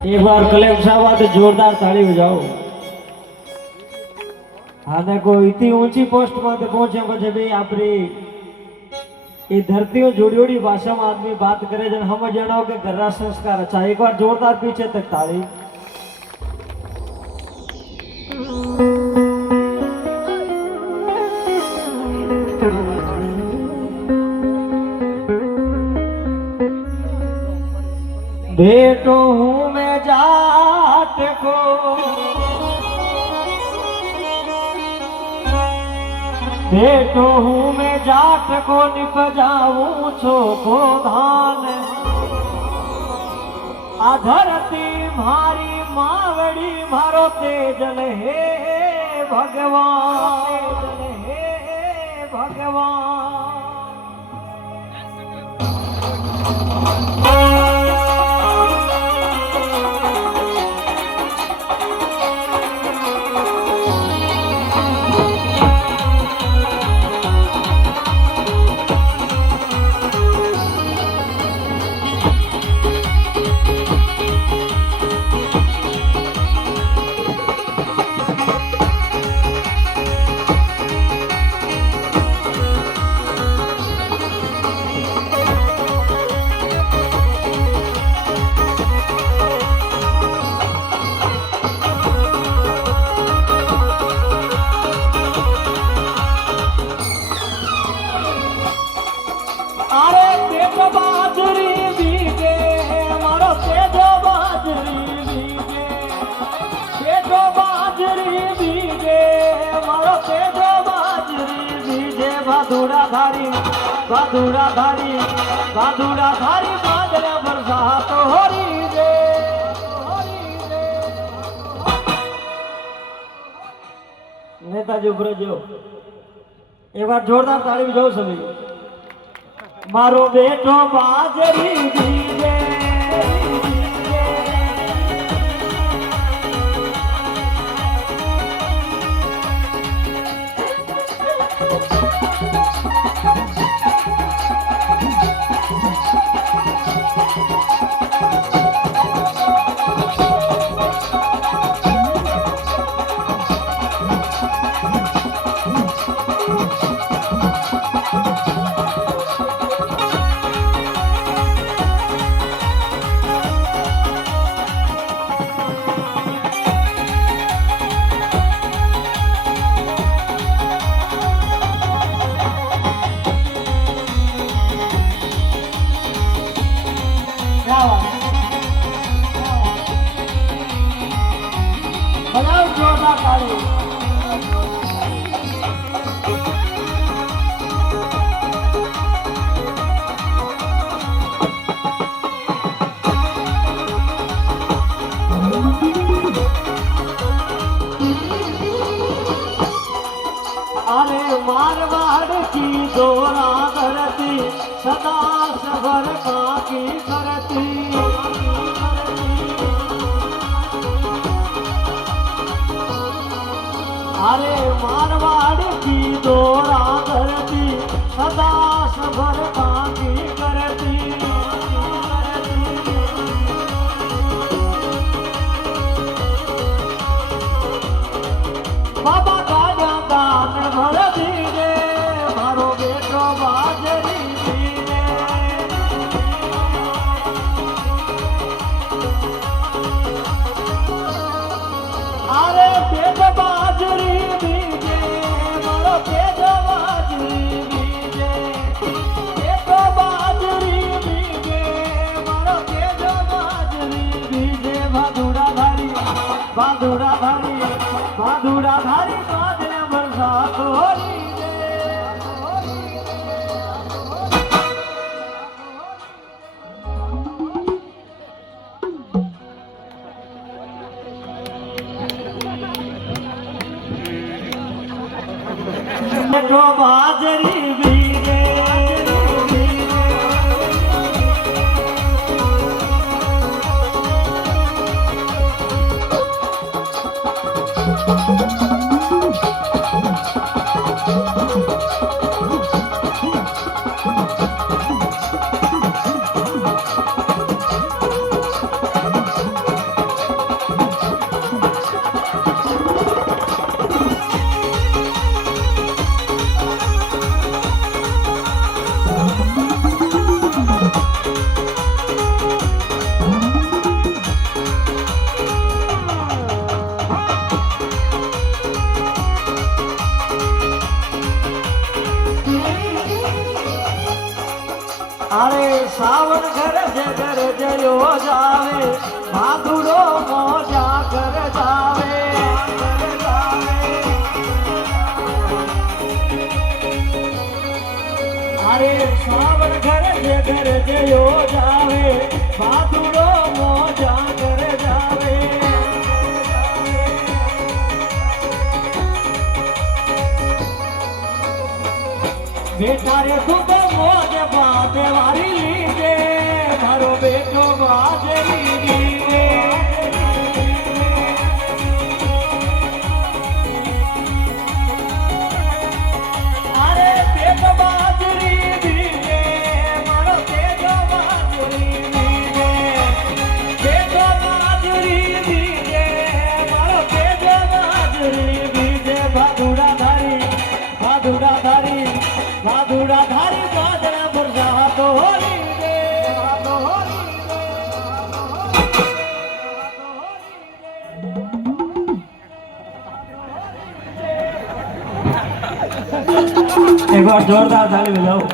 एक बार कलेक्टर साहब जोरदार ताली बजाओ। हाँ देखो इतनी ऊंची पोस्ट में पहुंचे પછી ભાઈ આપણી એ ધરતીઓ જોડી જોડી ભાષામાં આદમી बात करे जन हम जણાવો કે ઘરના સંસ્કાર अच्छा एक बार जोरदार पीछे तक ताली। बेटो हूँ मैं जाट को बेटो हूँ मैं जाट को निपजाऊं छो को धान आ धरती मारी मावड़ी मारो तेजल हे भगवान हे भगवान। बादुरा धारी बादल्या बरसात होरी रे नेताजी उभरे जो एक बार जोरदार ताली बजाओ सभी। मारो बेटो बाजरी दीजे बनाओ जोरदार ताली। अरे मारवाड़ की दोरा करती सदा सबर का की करती अरे मारवाड़ की दोरा करती सदा सबर काकी करती बाबा गाजा दान भर दीजे मारो बेटो बाजरी दीजे अरे पेट बाजरी दीजे मारो पेट बाजरी दीजे पेट बाजरी दीजे मारो पेट बाजरी दीजे बादुरा धारी बादुरा धारी बादुरा धारी बादल्या बरसात होरी बेटो बाजरी बीजे સાવન ગરજે ગરજે જાવે ભાદુડો મોજા કર જાવે અરે સાવન ગરજે ગરજે જાવે ભાદુડો મોજા કર જાવે બેટા રે તું તો મોજ બાતે વારી લીધે મારો બેટો બાજરી દીવે અરે પેટ બાજરી દીવે મારો પેટ બાજરી દીવે પેટ બાજરી દીવે મારો પેટ બાજરી દીવે ભાદુડા ધારી ભાદુડા ધારી ભાદુડા ધારી બાદળા પર જાતો હોલી રે જાતો હોલી રે એક વાર જોરદાર તાળી બજાવો